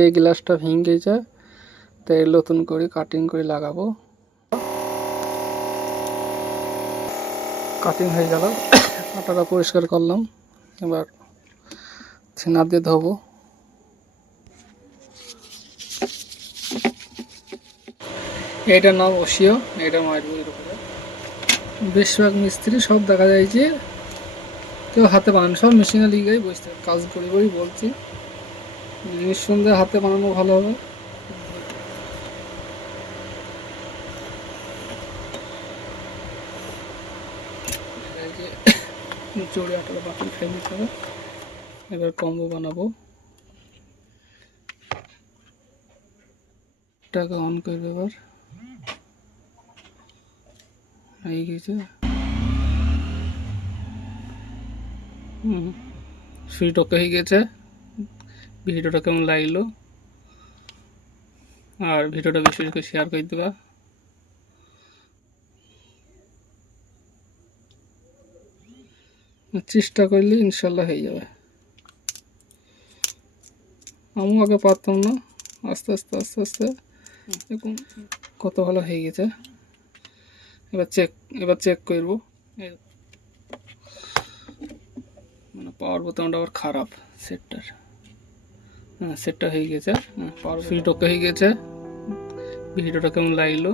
সাইডে গ্লাসটা ভেঙে গেছে, তাই নতুন করে কাটিং করে লাগাবো। কাটিং হয়ে গেল, আটাটা পরিষ্কার করলাম, এবার ছিনার দিয়ে ধোবো। এইটার নাম ওসিও, এটা মারবুর উপরে। বেশিরভাগ মিস্ত্রি সব দেখা যায় যে কেউ হাতে বানানো, সব মেশিনে লিগেই বসতে কাজ করি বই বলছি। নিঃসন্দেহে হাতে বানানো ভালো হবে। জোরে আটাটা বাকি খাই দিতে হবে। এবার কম্বো বানাবো। টাকা অন করবে, এবার হয়ে গেছে। সুইচ ওকে হয়ে গেছে। ভিডিওটা কেমন লাগলো আর ভিডিওটা বেশি বেশি করে শেয়ার করে দেবা। চেষ্টা করলে ইনশাল্লাহ হয়ে যাবে। আমিও আগে পারতাম না, আস্তে আস্তে আস্তে আস্তে দেখুন কত ভালো হয়ে গেছে। এবার চেক করবো। মানে পাওয়ার বোতামটা আবার খারাপ সেটটার। হ্যাঁ, সেটটা হয়ে গেছে। পাওয়ার সুইচ ওকে হয়ে গেছে। ভিডিওটা কেমন লাগলো